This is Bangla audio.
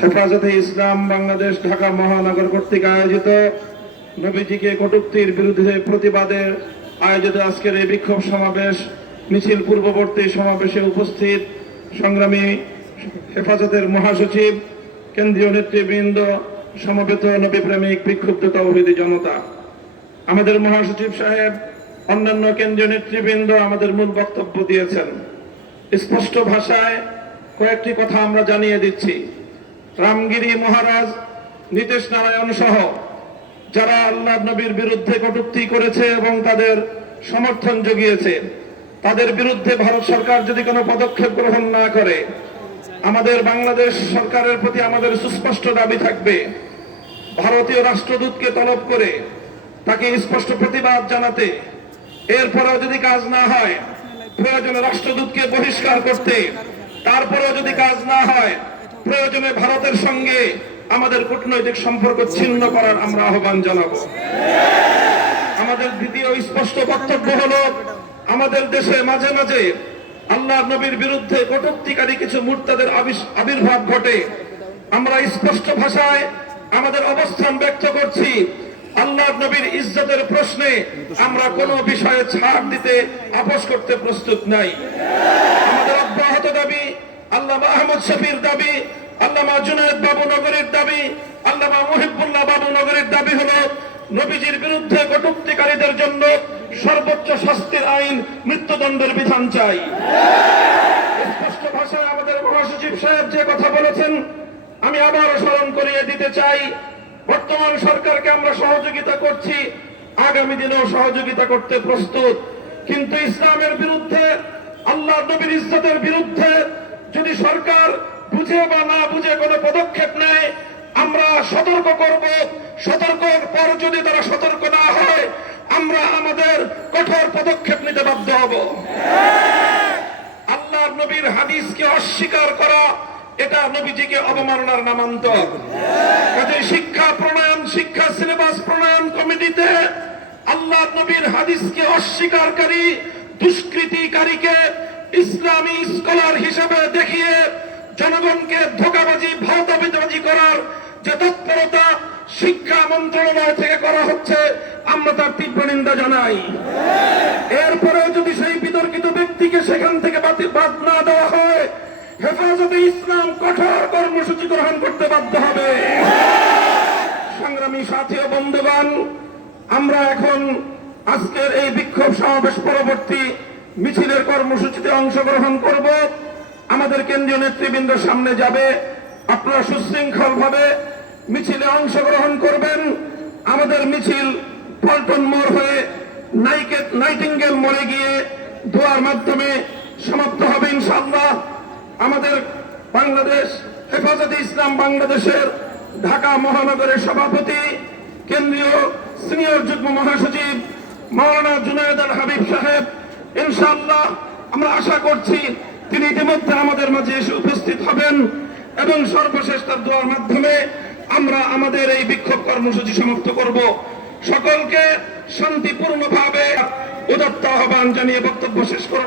হেফাজতে ইসলাম বাংলাদেশ ঢাকা মহানগর কর্তৃক আয়োজিত নবীজিকে কটূক্তির বিরুদ্ধে প্রতিবাদে আয়োজিত আজকের এই বিক্ষোভ সমাবেশ মিছিল পূর্ববর্তী সমাবেশে উপস্থিত সংগ্রামী হেফাজতের মহাসচিব, কেন্দ্রীয় নেতৃবৃন্দ, সমবেত নবীপ্রেমিক বিক্ষুব্ধ তাওহীদি জনতা, আমাদের মহাসচিব সাহেব, অন্যান্য কেন্দ্রীয় নেতৃবৃন্দ আমাদের মূল বক্তব্য দিয়েছেন। স্পষ্ট ভাষায় কয়েকটি কথা আমরা জানিয়ে দিচ্ছি। রামগিরি মহারাজ, নীতিশ নারায়ণ সহ যারা আল্লাহ নবীর বিরুদ্ধে কটূক্তি করেছে এবং তাদের সমর্থন জুগিয়েছে, তাদের বিরুদ্ধে ভারত সরকার যদি কোনো পদক্ষেপ গ্রহণ না করে, আমাদের বাংলাদেশ সরকারের প্রতি আমাদের সুস্পষ্ট দাবি থাকবে, ভারতীয় রাষ্ট্রদূতকে তলব করে তাকে স্পষ্ট প্রতিবাদ জানাতে, এরপরেও যদি কাজ না হয় প্রয়োজনে রাষ্ট্রদূতকে বহিষ্কার করতে, তারপরেও যদি কাজ না হয় প্রয়োজনে ভারতের সঙ্গে আমাদের কূটনৈতিক সম্পর্ক ছিন্ন করার আমরা আহ্বান জানাবো। আমাদের দ্বিতীয় স্পষ্ট বক্তব্য হলো, আমাদের দেশে মাঝে মাঝে আল্লাহ নবীর বিরুদ্ধে কটূক্তিকারী কিছু মুরতাদের আবির্ভাব ঘটে। আমরা স্পষ্ট ভাষায় আমাদের অবস্থান ব্যক্ত করছি। আল্লাহ নবীর ইজ্জতের প্রশ্নে আমরা কোনো বিষয়ে ছাড় দিতে আপোষ করতে প্রস্তুত নাই। আমাদের অব্যাহত দাবি, আল্লামা আহমদ শফির দাবি, আল্লামা জুনায়েদ বাবু নগরীর দাবি, আল্লামা মুহিবুল্লাহ বাবু নগরীর দাবি হলো নবীজির বিরুদ্ধে কটূক্তিকারীদের জন্য সর্বোচ্চ শাস্তির আইন, মৃত্যুদণ্ডের বিধান চাই। স্পষ্ট ভাষায় আমাদের মহাসচিব সাহেব যে কথা বলেছেন আমি আবারও স্মরণ করিয়ে দিতে চাই। বর্তমান সরকারকে আমরা সহযোগিতা করছি, আগামী দিনেও সহযোগিতা করতে প্রস্তুত। কিন্তু ইসলামের বিরুদ্ধে, আল্লাহ নবীর ইজ্জতের বিরুদ্ধে যদি সরকার বুঝে বা না বুঝে কোনো পদক্ষেপ নেয়, আমরা সতর্ক করব। সতর্কের পর যদি তারা সতর্ক না হয়, আমরা আমাদের কঠোর পদক্ষেপ নিতে বাধ্য হব। আল্লাহর নবীর হাদিসকে অস্বীকার করা এটা নবীজিকে অবমাননার নামান্তর। কাজে শিক্ষা সিলেবাস প্রণয়ন কমিটিতে আল্লাহ নবীর হাদিসকে অস্বীকারী দুষ্কৃতিকারীকে ইসলামী স্কলার হিসেবে দেখিয়ে জনগণকে ধোঁকাবাজি, ভাওতাবাজি করার যে তৎপরতা শিক্ষা মন্ত্রণালয় থেকে করা হচ্ছে, আমরা তার তীব্র নিন্দা জানাই। এরপরেও যদি সেই বিতর্কিত ব্যক্তিকে সেখান থেকে বাদ না দেওয়া হয়, হেফাজতে ইসলাম কঠোর কর্মসূচি গ্রহণ করতে বাধ্য হবে। সংগ্রামী সাথী ও বন্ধুগণ, আমরা এখন আজকের এই বিক্ষোভ সমাবেশ পরবর্তী মিছিলের কর্মসূচিতে অংশগ্রহণ করব। আমাদের কেন্দ্রীয় নেতৃবৃন্দ সামনে যাবে, আপনারা সুশৃঙ্খল ভাবে মিছিলে অংশগ্রহণ করবেন। আমাদের মিছিল পল্টন মোড় হয়ে নাইটিঙ্গেল মোড়ে গিয়ে দোয়ার মাধ্যমে সমাপ্ত হবে ইনশাআল্লাহ। আমাদের বাংলাদেশ হেফাজতে ইসলাম বাংলাদেশের ঢাকা মহানগরের সভাপতি, কেন্দ্রীয় সিনিয়র যুগ্ম মহাসচিব মাওলানা জুনায়েদ আল হাবিব সাহেব, ইনশাআল্লাহ আমরা আশা করছি তিনি ইতিমধ্যে আমাদের মাঝে এসে উপস্থিত হবেন এবং সর্বশেষ তার দোয়ার মাধ্যমে আমরা আমাদের এই বিক্ষোভ কর্মসূচি সমাপ্ত করব। সকলকে শান্তিপূর্ণভাবে উদাত্ত আহ্বান জানিয়ে বক্তব্য শেষ করব।